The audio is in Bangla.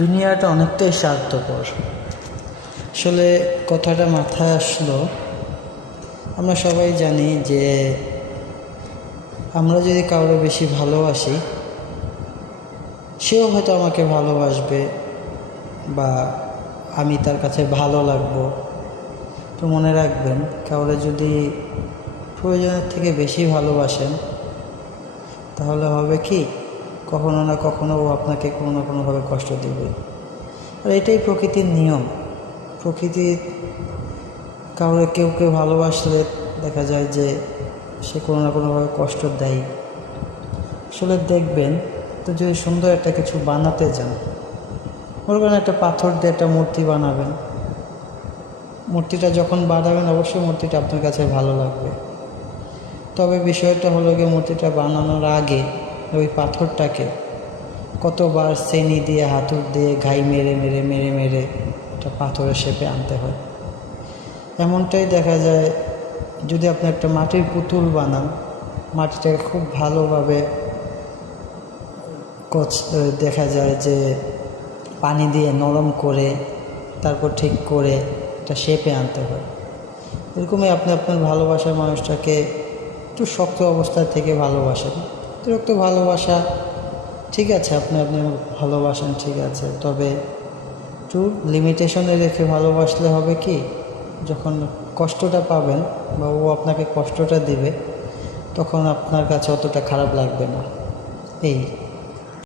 দুনিয়াটা অনেকটাই স্বার্থপর। আসলে কথাটা মাথায় আসলো, আমরা সবাই জানি যে আমরা যদি কাউকে বেশি ভালোবাসি, সেও হয়তো আমাকে ভালোবাসবে বা আমি তার কাছে ভালো লাগবো। তো মনে রাখবেন, কাউকে যদি প্রয়োজনের থেকে বেশি ভালোবাসেন, তাহলে হবে কি, কখনো না কখনো ও আপনাকে কোনো না কোনোভাবে কষ্ট দেবে। আর এটাই প্রকৃতির নিয়ম। প্রকৃতির কাউকে কেউ ভালোবাসলে দেখা যায় যে সে কোনো না কোনোভাবে কষ্ট দেয়। আসলে দেখবেন, তো যদি সুন্দর একটা কিছু বানাতে যান, মনে করেন একটা পাথর দিয়ে একটা মূর্তি বানাবেন। মূর্তিটা যখন বানাবেন, অবশ্যই মূর্তিটা আপনার কাছে ভালো লাগবে। তবে বিষয়টা হলো গিয়ে, মূর্তিটা বানানোর আগে ওই পাথরটাকে কতবার চেনি দিয়ে, হাতুড় দিয়ে ঘাই মেরে মেরে মেরে মেরে একটা পাথরের শেপে আনতে হয়। এমনটাই দেখা যায় যদি আপনি একটা মাটির পুতুল বানান, মাটিটাকে খুব ভালোভাবে দেখা যায় যে পানি দিয়ে নরম করে তারপর ঠিক করে একটা শেপে আনতে হয়। এরকমই আপনি আপনার ভালোবাসার মানুষটাকে একটু শক্ত অবস্থা থেকে ভালোবাসেন। অতিরিক্ত ভালোবাসা ঠিক আছে, আপনি ভালোবাসেন, ঠিক আছে, তবে একটু লিমিটেশনে রেখে ভালোবাসলে হবে কি, যখন কষ্টটা পাবেন বা ও আপনাকে কষ্টটা দিবে, তখন আপনার কাছে অতটা খারাপ লাগবে না। এই